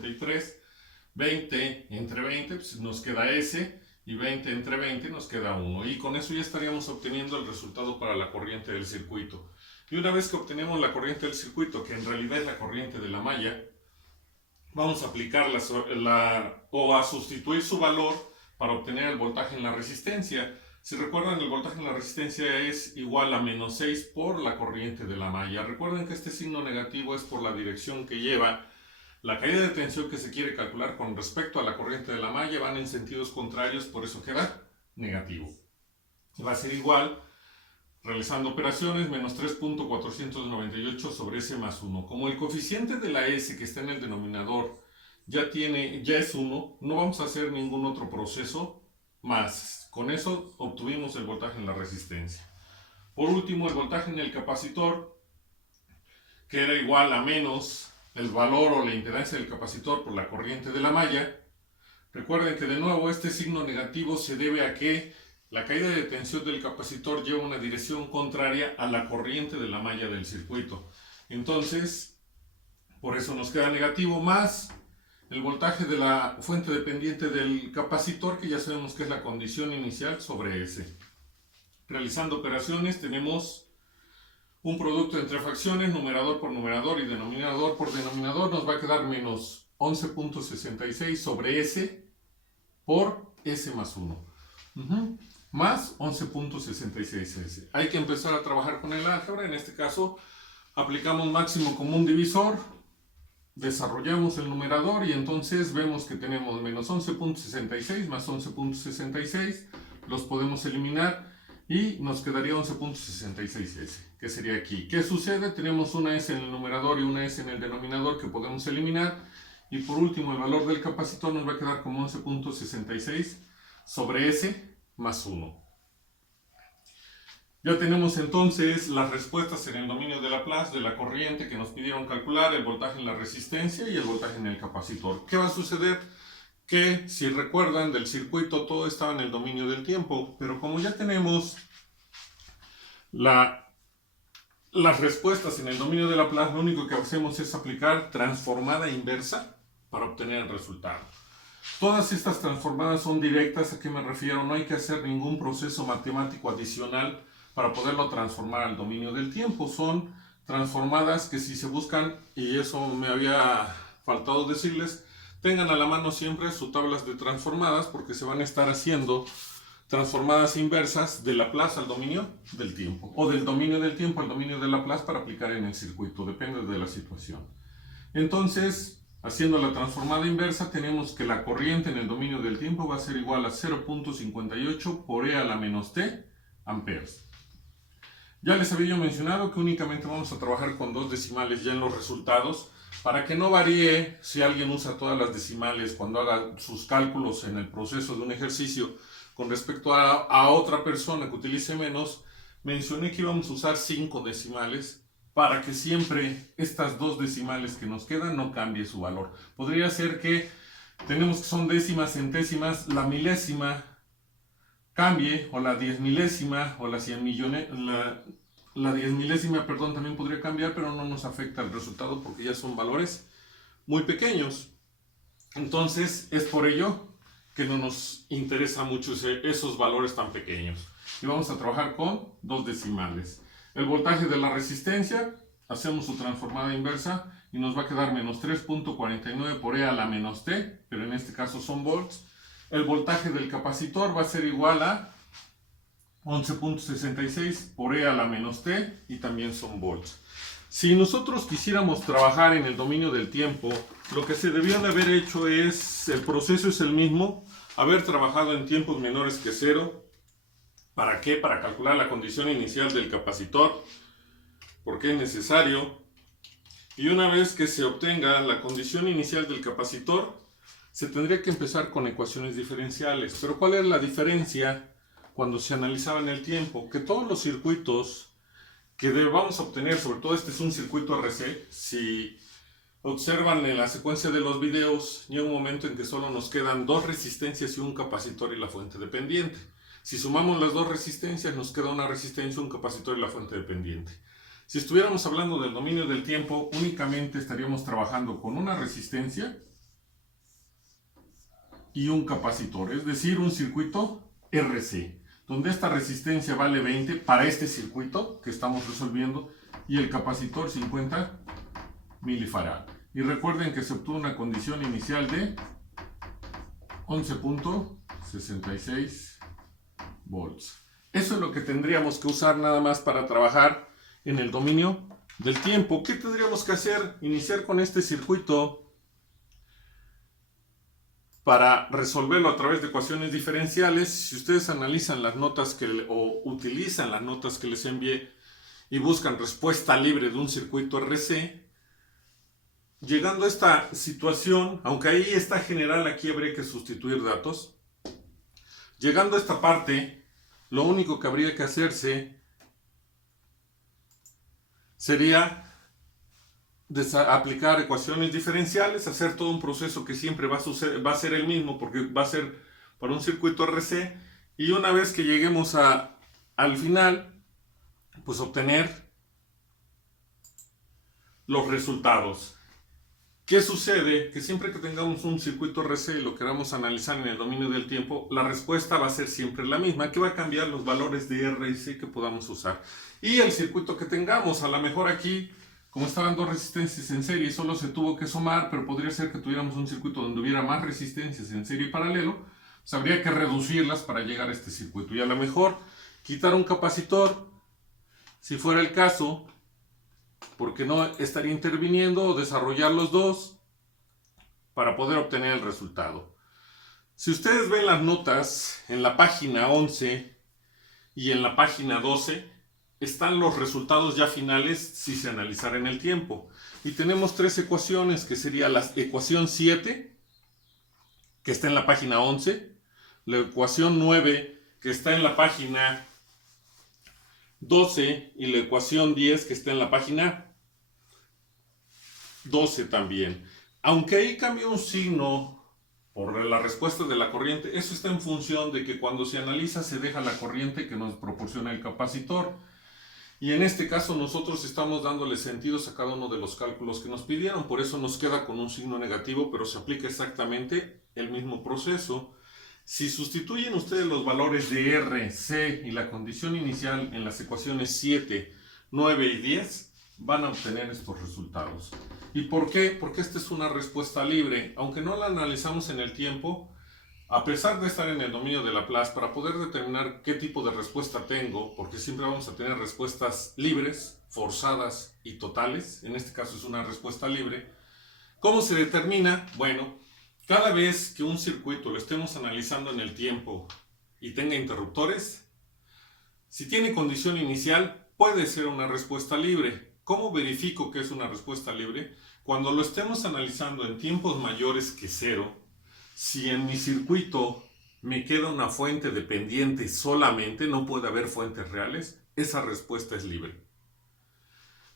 33, 20 entre 20 pues nos queda S, y 20 entre 20 nos queda 1. Y con eso ya estaríamos obteniendo el resultado para la corriente del circuito. Y una vez que obtenemos la corriente del circuito, que en realidad es la corriente de la malla, vamos a aplicar o a sustituir su valor para obtener el voltaje en la resistencia. Si recuerdan, el voltaje en la resistencia es igual a menos 6 por la corriente de la malla. Recuerden que este signo negativo es por la dirección que lleva la caída de tensión que se quiere calcular con respecto a la corriente de la malla. Van en sentidos contrarios, por eso queda negativo. Va a ser igual, realizando operaciones, menos 3.498 sobre S más 1. Como el coeficiente de la S que está en el denominador ya es 1, no vamos a hacer ningún otro proceso más. Con eso obtuvimos el voltaje en la resistencia. Por último, el voltaje en el capacitor, que era igual a menos el valor o la impedancia del capacitor por la corriente de la malla. Recuerden que de nuevo este signo negativo se debe a que la caída de tensión del capacitor lleva una dirección contraria a la corriente de la malla del circuito. Entonces, por eso nos queda negativo, más el voltaje de la fuente dependiente del capacitor, que ya sabemos que es la condición inicial, sobre S. Realizando operaciones tenemos un producto entre fracciones, numerador por numerador y denominador por denominador. Nos va a quedar menos 11.66 sobre S por S más 1. Más 11.66S. Hay que empezar a trabajar con el álgebra. En este caso aplicamos máximo común divisor, desarrollamos el numerador y entonces vemos que tenemos menos 11.66 más 11.66. Los podemos eliminar y nos quedaría 11.66S, que sería aquí. ¿Qué sucede? Tenemos una S en el numerador y una S en el denominador que podemos eliminar. Y por último, el valor del capacitor nos va a quedar como 11.66 sobre S más 1. Ya tenemos entonces las respuestas en el dominio de Laplace de la corriente que nos pidieron calcular, el voltaje en la resistencia y el voltaje en el capacitor. ¿Qué va a suceder? Que si recuerdan del circuito todo estaba en el dominio del tiempo, pero como ya tenemos las respuestas en el dominio de Laplace, lo único que hacemos es aplicar transformada inversa para obtener el resultado. Todas estas transformadas son directas. ¿A qué me refiero? No hay que hacer ningún proceso matemático adicional para poderlo transformar al dominio del tiempo. Son transformadas que si se buscan, y eso me había faltado decirles, tengan a la mano siempre sus tablas de transformadas, porque se van a estar haciendo transformadas inversas de Laplace al dominio del tiempo, o del dominio del tiempo al dominio de Laplace para aplicar en el circuito, depende de la situación. Entonces, haciendo la transformada inversa, tenemos que la corriente en el dominio del tiempo va a ser igual a 0.58 por E a la menos T amperes. Ya les había yo mencionado que únicamente vamos a trabajar con dos decimales ya en los resultados, para que no varíe si alguien usa todas las decimales cuando haga sus cálculos en el proceso de un ejercicio con respecto a otra persona que utilice menos. Mencioné que íbamos a usar 5 decimales para que siempre estas dos decimales que nos quedan no cambie su valor. Podría ser que tenemos que son décimas, centésimas, la milésima cambie, o la 10 milésima, o la 100 millones, la 10 milésima, perdón, también podría cambiar, pero no nos afecta el resultado porque ya son valores muy pequeños. Entonces es por ello que no nos interesa mucho esos valores tan pequeños. Y vamos a trabajar con dos decimales. El voltaje de la resistencia, hacemos su transformada inversa y nos va a quedar menos 3.49 por E a la menos T, pero en este caso son volts. El voltaje del capacitor va a ser igual a 11.66 por E a la menos T y también son volts. Si nosotros quisiéramos trabajar en el dominio del tiempo, lo que se debió de haber hecho es, el proceso es el mismo, haber trabajado en tiempos menores que 0. ¿Para qué? Para calcular la condición inicial del capacitor, porque es necesario. Y una vez que se obtenga la condición inicial del capacitor, se tendría que empezar con ecuaciones diferenciales. Pero ¿cuál es la diferencia cuando se analizaba en el tiempo? Que todos los circuitos que vamos a obtener, sobre todo este es un circuito RC, si observan en la secuencia de los videos, llega un momento en que solo nos quedan dos resistencias y un capacitor y la fuente dependiente. Si sumamos las dos resistencias, nos queda una resistencia, un capacitor y la fuente dependiente. Si estuviéramos hablando del dominio del tiempo, únicamente estaríamos trabajando con una resistencia y un capacitor, es decir, un circuito RC, donde esta resistencia vale 20 para este circuito que estamos resolviendo y el capacitor 50 milifarad. Y recuerden que se obtuvo una condición inicial de 11.66 volts. Eso es lo que tendríamos que usar nada más para trabajar en el dominio del tiempo. ¿Qué tendríamos que hacer? Iniciar con este circuito para resolverlo a través de ecuaciones diferenciales. Si ustedes analizan las notas o utilizan las notas que les envié y buscan respuesta libre de un circuito RC, llegando a esta situación, aunque ahí está general, aquí habría que sustituir datos. Llegando a esta parte, lo único que habría que hacerse sería aplicar ecuaciones diferenciales, hacer todo un proceso que siempre va a ser el mismo, porque va a ser para un circuito RC, y una vez que lleguemos al final, pues obtener los resultados. ¿Qué sucede? Que siempre que tengamos un circuito RC y lo queramos analizar en el dominio del tiempo, la respuesta va a ser siempre la misma, que va a cambiar los valores de R y C que podamos usar. Y el circuito que tengamos, a lo mejor aquí, como estaban dos resistencias en serie, solo se tuvo que sumar, pero podría ser que tuviéramos un circuito donde hubiera más resistencias en serie y paralelo, pues habría que reducirlas para llegar a este circuito. Y a lo mejor quitar un capacitor, si fuera el caso, porque no estaría interviniendo, o desarrollar los dos para poder obtener el resultado. Si ustedes ven las notas en la página 11 y en la página 12, están los resultados ya finales si se analizara en el tiempo. Y tenemos tres ecuaciones, que sería la ecuación 7, que está en la página 11, la ecuación 9, que está en la página 12, y la ecuación 10, que está en la página 12 también. Aunque ahí cambia un signo por la respuesta de la corriente, eso está en función de que cuando se analiza se deja la corriente que nos proporciona el capacitor. Y en este caso nosotros estamos dándole sentidos a cada uno de los cálculos que nos pidieron, por eso nos queda con un signo negativo, pero se aplica exactamente el mismo proceso. Si sustituyen ustedes los valores de R, C y la condición inicial en las ecuaciones 7, 9 y 10, van a obtener estos resultados. ¿Y por qué? Porque esta es una respuesta libre. Aunque no la analizamos en el tiempo, a pesar de estar en el dominio de Laplace, para poder determinar qué tipo de respuesta tengo, porque siempre vamos a tener respuestas libres, forzadas y totales, en este caso es una respuesta libre. ¿Cómo se determina? Bueno, cada vez que un circuito lo estemos analizando en el tiempo y tenga interruptores, si tiene condición inicial, puede ser una respuesta libre. ¿Cómo verifico que es una respuesta libre? Cuando lo estemos analizando en tiempos mayores que 0, si en mi circuito me queda una fuente dependiente solamente, no puede haber fuentes reales, esa respuesta es libre.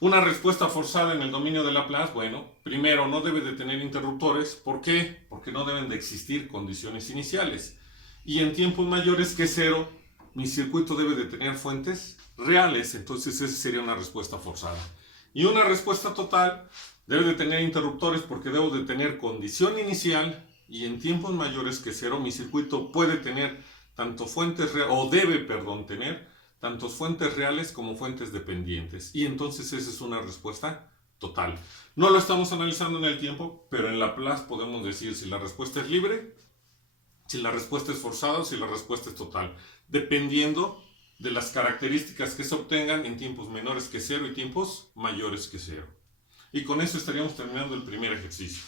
Una respuesta forzada en el dominio de Laplace, bueno, primero no debe de tener interruptores. ¿Por qué? Porque no deben de existir condiciones iniciales. Y en tiempos mayores que 0, mi circuito debe de tener fuentes reales, entonces esa sería una respuesta forzada. Y una respuesta total debe de tener interruptores porque debo de tener condición inicial, y en tiempos mayores que 0 mi circuito puede tener tanto fuentes reales, o debe, tener tanto fuentes reales como fuentes dependientes, y entonces esa es una respuesta total. No lo estamos analizando en el tiempo, pero en Laplace podemos decir si la respuesta es libre, si la respuesta es forzada o si la respuesta es total, dependiendo de las características que se obtengan en tiempos menores que 0 y tiempos mayores que 0. Y con eso estaríamos terminando el primer ejercicio.